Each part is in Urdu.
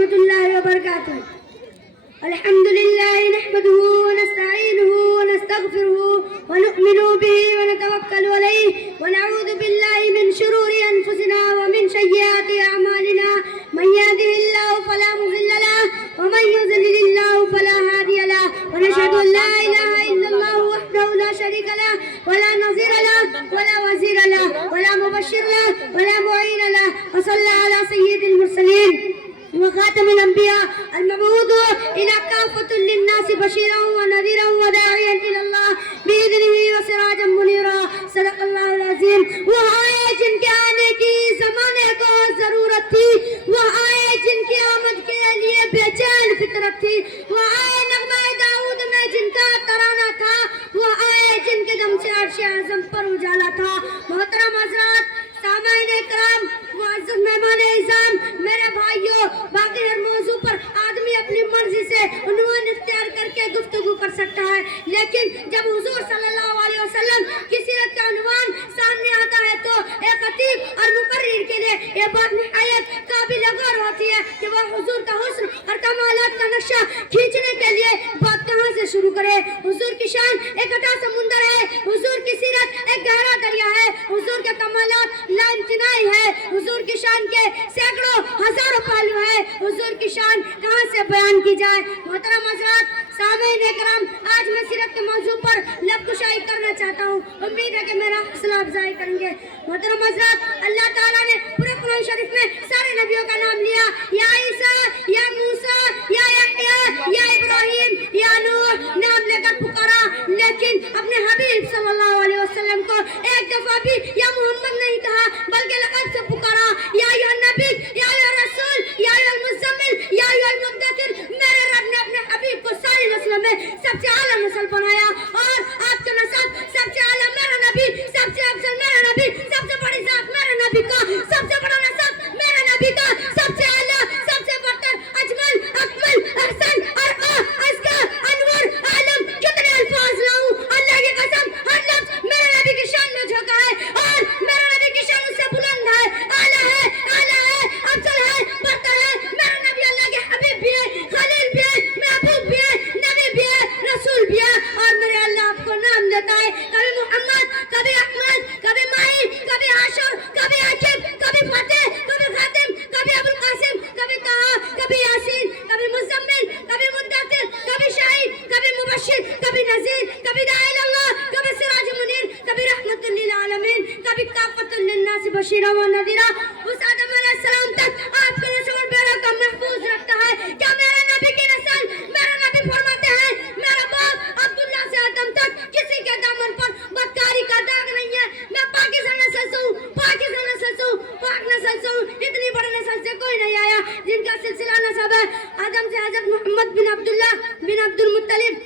ورحمة الله وبركاته. الحمد لله نحمده ونستعينه ونستغفره ونؤمن به ونتوكل عليه ونعوذ بالله من شرور أنفسنا ومن سيئات أعمالنا. من يهده الله فلا مضل له ومن يضلل الله فلا هادي له ونشهد أن لا إله إلا الله وحده لا شريك له ولا نظير له ولا وزير له ولا مبشر له ولا معين له وصلى على سيد المرسلين وخاتم الأنبياء المبعوث إلى كافة للناس بشيرا ونذيرا وداعيا إلى الله بإذنه وسراجا منيرا. صدق اللہ العظیم. وہ آئے جن کے آنے کی زمانے کو ضرورت تھی، وہ آئے جن کی آمد کے لیے بے چین فطرت تھی، وہ آئے نغمہ داؤد میں جن کا ترانہ تھا، وہ آئے جن کے دم سے عرش اعظم پر اجالا تھا. محترم حضرات، سامعین کرام، معزز مہمان اعظام، میرے بھائیوں، باقی ہر موضوع پر آدمی اپنی مرضی سے عنوان اختیار کر کے گفتگو کر سکتا ہے، لیکن جب حضور صلی اللہ علیہ وسلم کی سیرت کا عنوان سامنے آتا ہے تو ایک خطیب اور مقرر کے لیے یہ بات نہایت قابل غور ہوتی ہے کہ وہ حضور کا حسن اور کمالات کا نقشہ کھینچنے کے لیے بات کہاں سے شروع کرے. حضور کی شان ایک اٹھا سمندر ہے، حضور کی سیرت ایک گہرا دریا ہے، حضور کے کمالات لا امتناعی ہے، حضور کی شان کے سینکڑوں ہزاروں پہلو ہے. حضور کی شان کہاں سے بیان کی جائے. محترم حضرات، سامعین کرام، آج میں سیرت کے موضوع پر لب کشائی کرنا چاہتا ہوں. امید ہے کہ میرا حوصلہ افزائی کریں گے. محترم حضرات، اللہ تعالیٰ نے پورے قرآن شریف میں سارے نبیوں کا نام لیا، یا عیسیٰ، یا موسیٰ، یا یحییٰ، یا ابراہیم، یا نوح، نام لے کر پکارا، لیکن اپنے حبیب صلی اللہ علیہ وسلم کو ایک دفعہ بھی یا محمد نہیں کہا، بلکہ لقب سے پکارا، یا ایھا النبی، یا ایھا الرسول، یا ایھا المزمل، یا ایھا المدثر. میرے رب نے اپنے حبیب کو ساری نسلوں میں سب سے اعلیٰ نسل بنایا، اور آپ کے نسل سب سے اعلیٰ میرا نبی، سب سے افضل میرا نبی، سب سے بڑی ذات میرا نبی کا، سب سے بڑا نسب میرا نبی کا، سب سے اعلیٰ، سب سے برتر، اجمل، اکمل، احسن، ارقا، ازکا، انور، عالم. کتنے الفاظ لاؤں، اللہ کی قسم ہر لفظ میرے نبی کی شان میں جھونکا ہے، اور میرا نبی کی شان اس سے بلند ہے، اعلیٰ ہے، افضل ہے، برتر ہے. میرا نبی اللہ کے حبیب بھی ہے، خلیل بھی ہے، محبوب بھی ہے، نبی بھی ہے، رسول بھی ہے، اور میرے اللہ آپ کو نام دیتا ہے. کبھی محمد، کبھی احمد، کبھی ماہی، کبھی عاشر، کبھی عاقب، کبھی فاتح، کبھی خاتم، کبھی ابوالقاسم، کبھی طٰہٰ، کبھی یاسین، کبھی مزمل، کبھی مدثر، کبھی شاہد، کبھی مبشر، کبھی نذیر، کبھی داعی اللہ، کبھی سراج منیر، کبھی رحمت للعالمین، کبھی کافۃ للناس بشیرا و نذیرا. اس آدم علیہ السلام تک آپ کا نسل اور بیڑا کا محفوظ رکھتا ہے. کیا میرے نبی کی نسل، میرا نبی فرماتے ہیں، میرا باپ عبداللہ سے آدم تک کسی کے دامن پر بدکاری کا داغ نہیں ہے. میں پاکستان نسل سے ہوں، پاکستان نسل سے ہوں، پاک نسل سے ہوں. اتنی بڑی نسل سے کوئی نہیں آیا جن کا سلسلہ نسب ہے آدم سے حضرت محمد بن عبداللہ بن عبد المطلب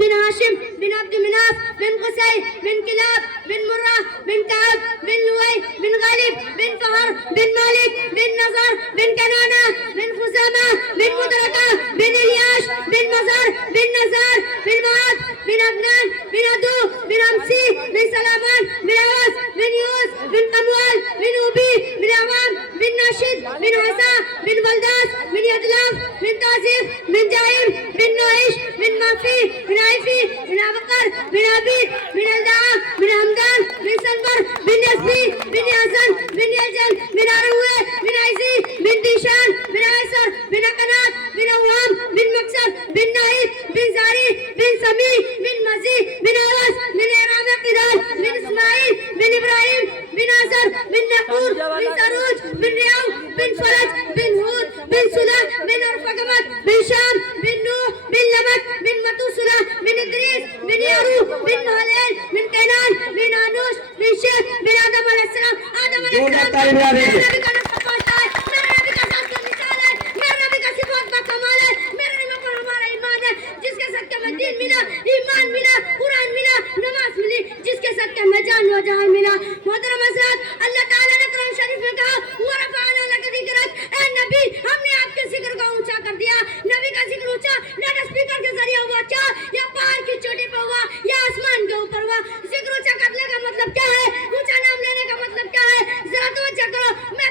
بن ہاشم بن عبد مناف بن قصی بن کلاب بن مرہ بن کعب بن لؤی بن غالب بن فہر بن مالک بن نضر بن کنانہ بن خزامہ بن مدرکہ بن الیاش بن مزر بن نزار بن معاذ بن عدنان بن عدو بن امسی بن سلامان بن عواص بن یوس بن قموال بن اوبی بن عوام بن ناشد بن حسا بن بلداس بن یدلاف بن تازیف بن جائم بن نوحش بن مافی بن عیفی بن عبقر بن عبید بن الدعا بن حمدان بن سنبر بن یزبی بن یازن بن یجل بن عروہ بن عیزی بن دیشان بن عیسر بن اقنات بن اوام بن مقصر بن ناہید بن زاری بن سمی بن مزی بن عوض بن ارام قدال بن اسماعیل بن ابراہیم بن عزر بن نحور بن سروج بن ریاو بن فرج بن ہود بن صلح بن ارفقمت بن شام بن نوح بن لمک بن متوسلہ بن ادریس بن یارو بن مہلیل بن کینان بن آنوش بن شیخ بن آدم علیہ السلام. آدم علیہ السلام میرے نبی کا نسب پہنچتا ہے، میرے نبی کا ذات کا مثال ہے، میرے نبی کا صفات کا کمال ہے، میرے نبی پر ہمارا ایمان ہے، جس کے صدقے میں دین ملا، ایمان ملا، قرآن ملا، نماز ملی، جس کے صدقے میں جان و جہان ملا. محترم حضرات، اللہ تعالیٰ نے قرآن شریف میں کہا وَرَفَعْنَا لَكَ ذِكْرَكَ، اے نبی ہم نے آپ کے ذکر کو اونچا کر دیا. نبی کا ذکر اونچا لاؤڈ اسپیکر کے ذریعے ہوا کیا، یا پہاڑ کی چوٹی پہ ہوا، یا آسمان کے اوپر ہوا. ذکر اونچا کرنے کا مطلب کیا ہے، اونچا نام لینے کا مطلب کیا ہے، ذرا توجہ کرو. میں